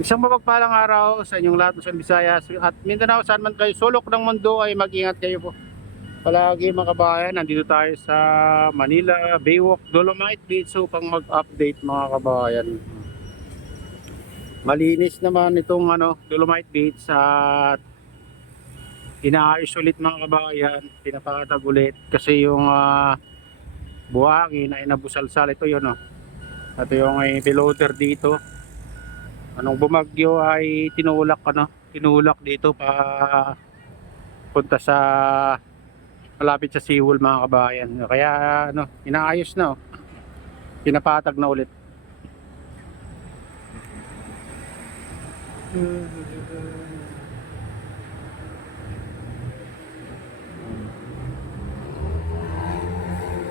Isang mapagpalang araw sa inyong lahat sa Visayas at Mindanao, saan man kayo sulok ng mundo ay mag-ingat kayo po. Palagi mga kabayan, nandito tayo sa Manila, Baywalk, Dolomite Beach upang mag-update mga kabayan. Malinis naman itong Dolomite Beach at inaayos ulit mga kabayan, pinapatag ulit kasi yung buhangin ay nabusalsal. Ito yun, ito yung piloter dito. Anong bumagyo ay tinulak dito pa punta sa malapit sa Seawall mga kabayan. Kaya inaayos na, pinapatag na ulit.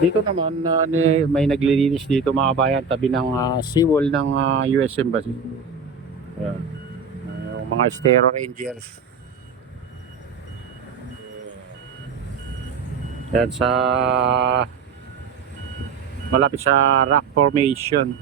Dito naman may naglilinis dito mga kabayan tabi ng seawall ng US Embassy. Ayan. Yung mga Stero Rangers. Yan sa malapit sa rock formation.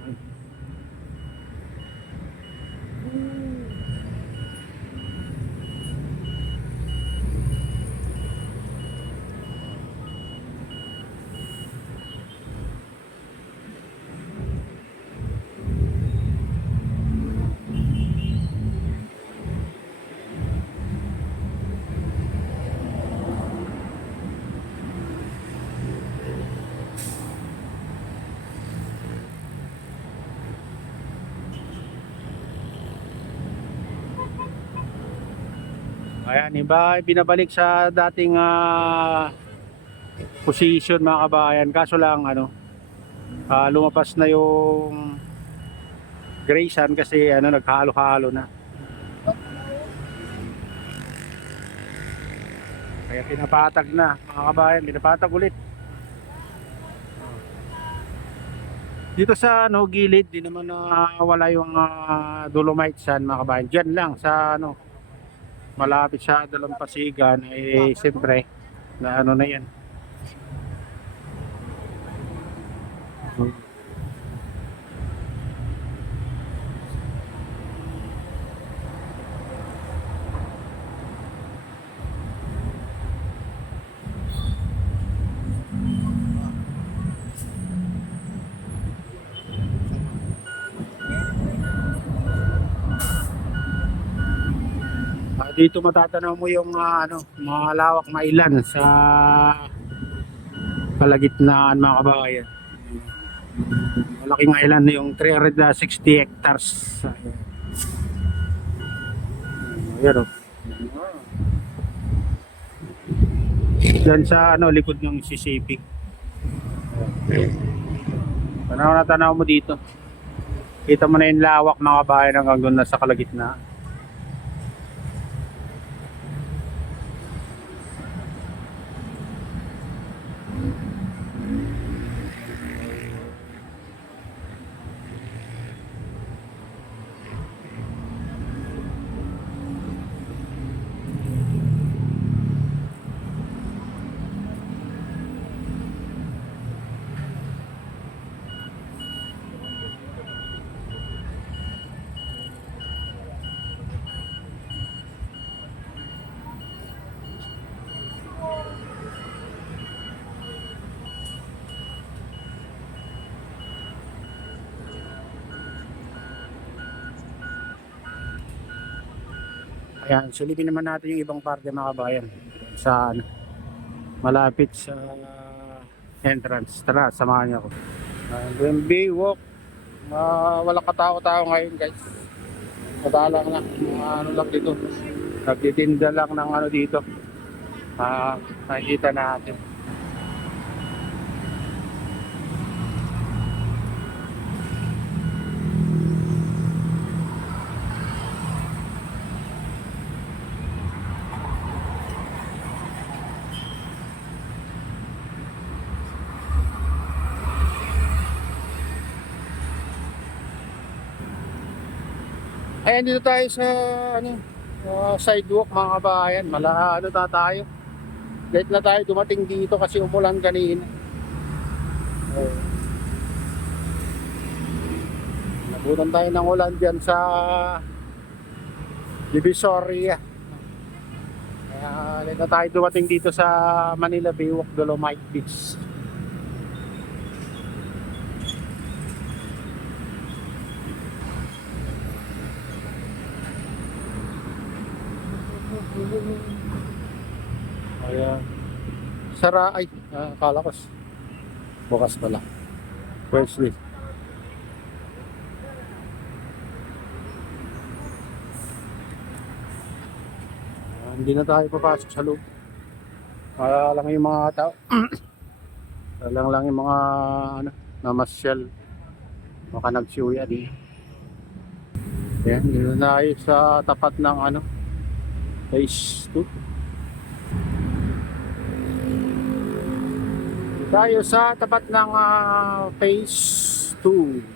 Ayan, iba binabalik sa dating position mga kabayan. Kaso lang lumabas na yung Grayson kasi naghalo-halo na. Kaya pinapatag na mga kabayan, pinapatag ulit. Dito sa gilid, di naman wala yung Dolomite Sand mga kabayan. Diyan lang sa malapit sa Dalampasigan siyempre na na yan. Dito matatanaw mo yung mga lawak na ilan sa kalagitnaan mga kabayan. Malaking island na yung 360 hectares. Ayan Diyan sa likod ng CCP. Tanaw mo dito. Kita mo na yung lawak mga kabayan hanggang doon na sa kalagitnaan. Ayan, silipin naman natin yung ibang parte mga kabayan sa malapit sa entrance. Tara, samahan niyo ako. Yung Baywalk, walang katao-tao ngayon guys. Madalang lang, lang dito. Nagtitinda lang ng dito. Nakikita natin. Ayan, dito tayo sa sidewalk mga kabayan. Na tayo. Late na tayo dumating dito kasi umulan kanina. Nabutan tayo ng ulan dyan sa Divisoria. Kaya dito tayo dumating dito sa Manila Baywalk Dolomite Beach. Ayan. Akala ko bukas pala. Wednesday. Hindi na tayo papasok sa loob. Lang yung mga tao. lang yung mga ano, namasyal. Baka nagsiuya din. Ayan, dito na tayo sa tapat ng ano, phase 2. Tayo sa tapat ng phase 2.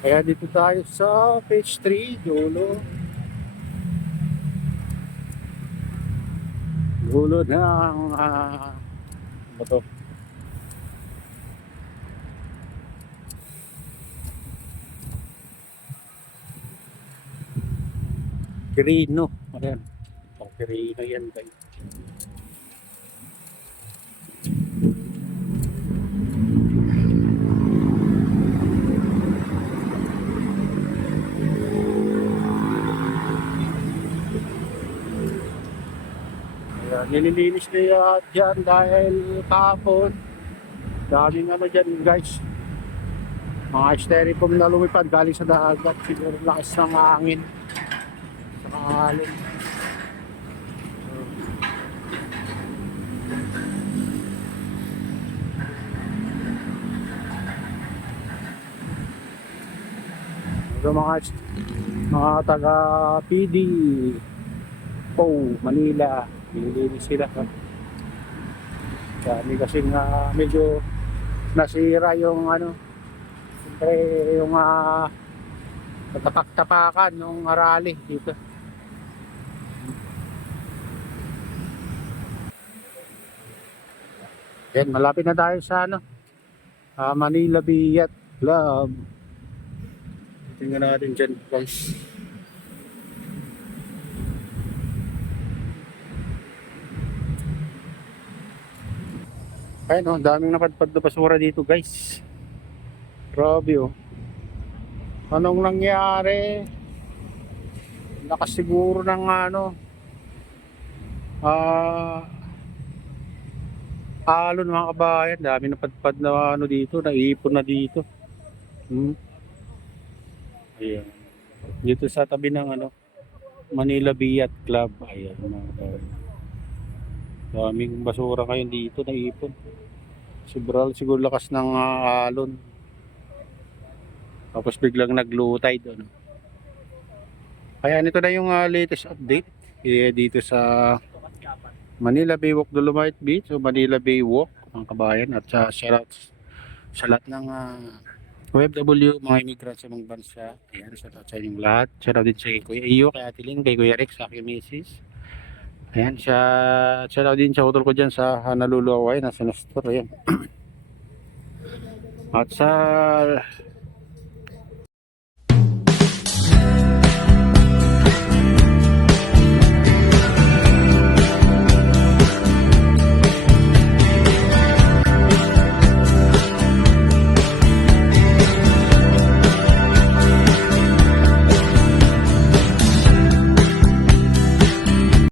Kaya dito tayo sa phase 3, dulo. Dulo ng ano to? Quirino. Ayan. Pang Quirino yan guys. Nililinis nila dyan dahil kahapon daming ano dyan guys, mga styrofoam na lumipad galing sa dagat, siguro lakas ng hangin sa alon. So, mga taga PD Po Manila, nililinis sila. Kami kasi nga medyo nasira yung ano, siyempre yung tapak-tapakan ng arali dito. Yan, malapit na tayo sa ano, Manila Bay Yacht Club. Tingnan natin dyan guys. Ayun, oh, daming napadpad na basura dito guys. Grabe oh. Anong nangyari? Nakasiguro ng ano, alon mga kabayan. Daming napadpad na ano dito, naipon na dito. Ayan. Dito sa tabi ng ano, Manila Bay Yacht Club. Ayan mga kabayan. Daming basura ngayon dito, naipon. Siguro lakas ng alon. Tapos biglang nag-low tide ano. Kaya nito na yung latest update dito sa Manila Baywalk Dolomite Beach o Manila Baywalk mga kabayan, at sa lahat ng OFW, mga immigrants sa mga bansa. Ayan, sa inyong lahat. Shoutout din sa Kuya Iyo, kay Ate Ling, kay Kuya Rex, sa aking misis. Ayan, shoutout din sa utol ko dyan sa Honolulu, Hawaii, nasa Nestor. Ayan. At sa